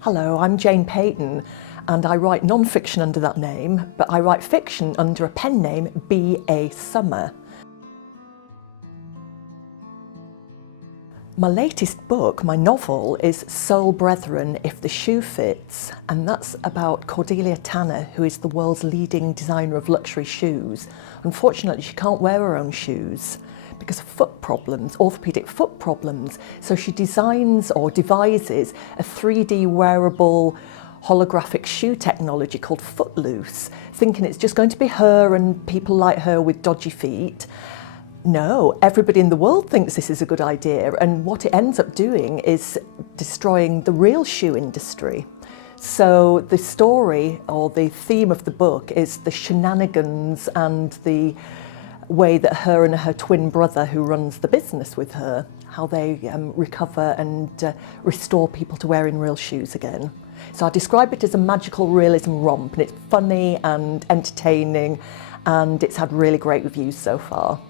Hello, I'm Jane Peyton and I write non-fiction under that name, but I write fiction under a pen name B.A. Summer. My latest book, my novel, is Soul Brethren, If the Shoe Fits, and that's about Cordelia Tanner, who is the world's leading designer of luxury shoes. Unfortunately, she can't wear her own shoes because of foot problems, orthopedic foot problems. So she designs or devises a 3D wearable holographic shoe technology called Footloose, thinking it's just going to be her and people like her with dodgy feet. No, everybody in the world thinks this is a good idea, and what it ends up doing is destroying the real shoe industry. So the story or the theme of the book is the shenanigans and the way that her and her twin brother, who runs the business with her, how they recover and restore people to wearing real shoes again. So I describe it as a magical realism romp, and it's funny and entertaining, and it's had really great reviews so far.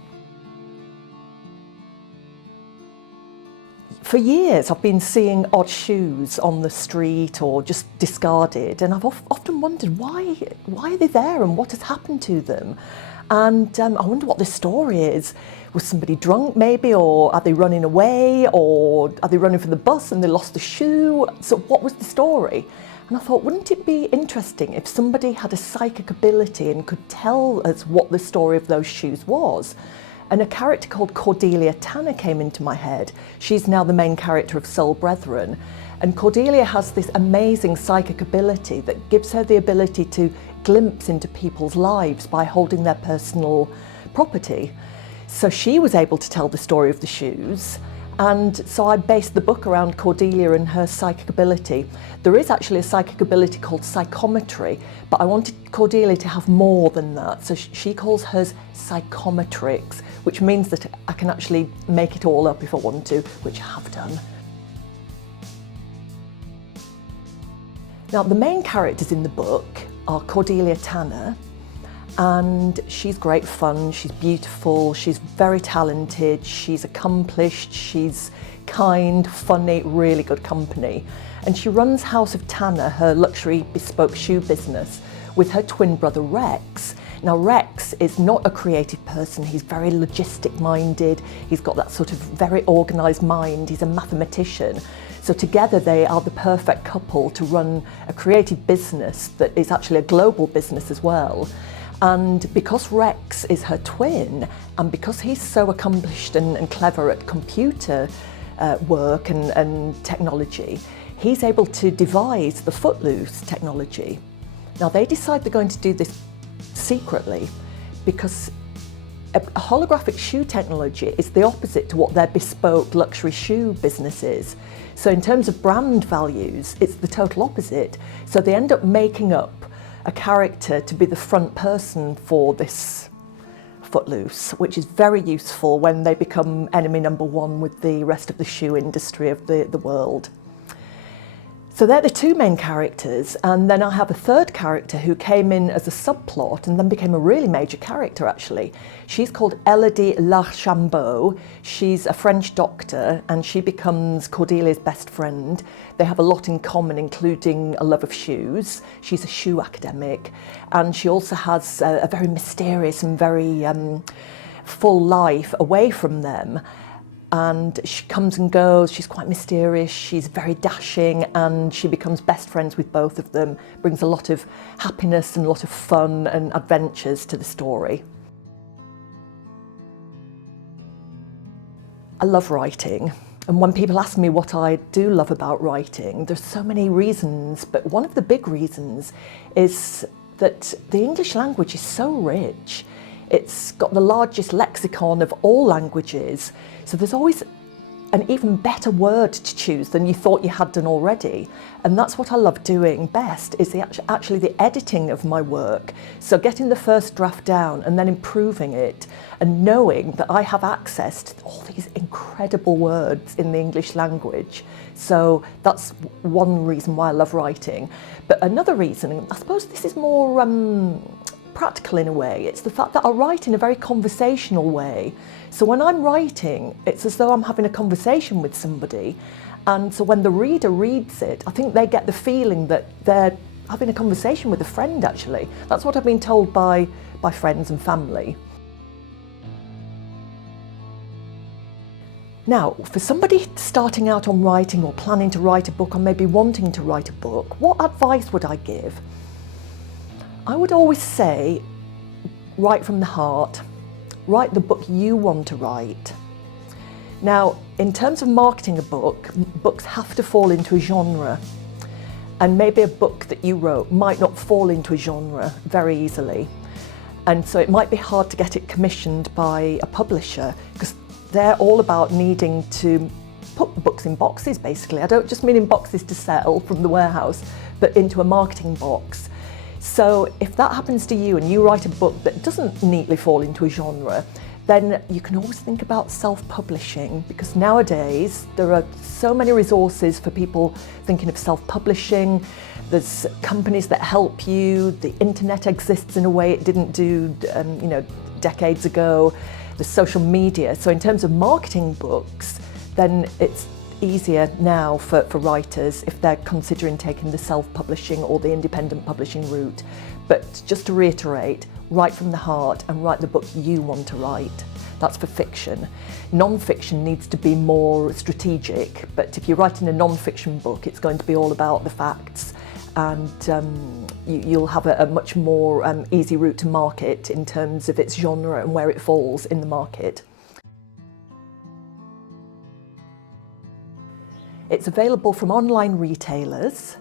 For years I've been seeing odd shoes on the street or just discarded, and I've often wondered why are they there and what has happened to them. And I wonder what the story is. Was somebody drunk maybe, or are they running away, or are they running from the bus and they lost the shoe? So what was the story? And I thought, wouldn't it be interesting if somebody had a psychic ability and could tell us what the story of those shoes was? And a character called Cordelia Tanner came into my head. She's now the main character of Soul Brethren. And Cordelia has this amazing psychic ability that gives her the ability to glimpse into people's lives by holding their personal property. So she was able to tell the story of the shoes. And so I based the book around Cordelia and her psychic ability. There is actually a psychic ability called psychometry, but I wanted Cordelia to have more than that. So she calls hers psychometrics, which means that I can actually make it all up if I want to, which I have done. Now, the main characters in the book are Cordelia Tanner, and she's great fun, she's beautiful, she's very talented, she's accomplished, she's kind, funny, really good company. And she runs House of Tanner, her luxury bespoke shoe business, with her twin brother Rex. Now Rex is not a creative person, he's very logistic minded, he's got that sort of very organised mind, he's a mathematician. So together they are the perfect couple to run a creative business that is actually a global business as well. And because Rex is her twin, and because he's so accomplished and clever at computer work and technology, he's able to devise the Footloose technology. Now they decide they're going to do this secretly because a holographic shoe technology is the opposite to what their bespoke luxury shoe business is. So in terms of brand values, it's the total opposite. So they end up making up a character to be the front person for this Footloose, which is very useful when they become enemy number one with the rest of the shoe industry of the world. So they're the two main characters, and then I have a third character who came in as a subplot and then became a really major character actually. She's called Elodie Larchambault. She's a French doctor and she becomes Cordelia's best friend. They have a lot in common, including a love of shoes. She's a shoe academic, and she also has a very mysterious and very full life away from them. And she comes and goes, she's quite mysterious, she's very dashing, and she becomes best friends with both of them, brings a lot of happiness and a lot of fun and adventures to the story. I love writing, and when people ask me what I do love about writing, there's so many reasons, but one of the big reasons is that the English language is so rich. It's got the largest lexicon of all languages, so there's always an even better word to choose than you thought you had done already. And that's what I love doing best, is actually the editing of my work. So getting the first draft down and then improving it, and knowing that I have access to all these incredible words in the English language. So that's one reason why I love writing. But another reason, and I suppose this is more practical in a way, it's the fact that I write in a very conversational way. So when I'm writing, it's as though I'm having a conversation with somebody, And so when the reader reads it, I think they get the feeling that they're having a conversation with a friend, actually. That's what I've been told by friends and family. Now, for somebody starting out on writing or planning to write a book or maybe wanting to write a book, what advice would I give? I would always say, write from the heart. Write the book you want to write. Now, in terms of marketing a book, books have to fall into a genre. And maybe a book that you wrote might not fall into a genre very easily. And so it might be hard to get it commissioned by a publisher, because they're all about needing to put books in boxes, basically. I don't just mean in boxes to sell from the warehouse, but into a marketing box. So if that happens to you and you write a book that doesn't neatly fall into a genre, then you can always think about self-publishing, because nowadays there are so many resources for people thinking of self-publishing. There's companies that help you. The internet exists in a way it didn't do, decades ago. There's social media. So in terms of marketing books, then it's easier now for writers if they're considering taking the self-publishing or the independent publishing route. But just to reiterate, write from the heart and write the book you want to write. That's for fiction. Non-fiction needs to be more strategic, but if you're writing a non-fiction book, it's going to be all about the facts, and you'll have a much more easy route to market in terms of its genre and where it falls in the market. It's available from online retailers.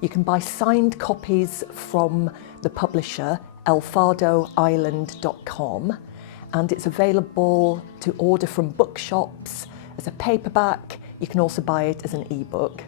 You can buy signed copies from the publisher, elfadoisland.com, and it's available to order from bookshops as a paperback. You can also buy it as an ebook.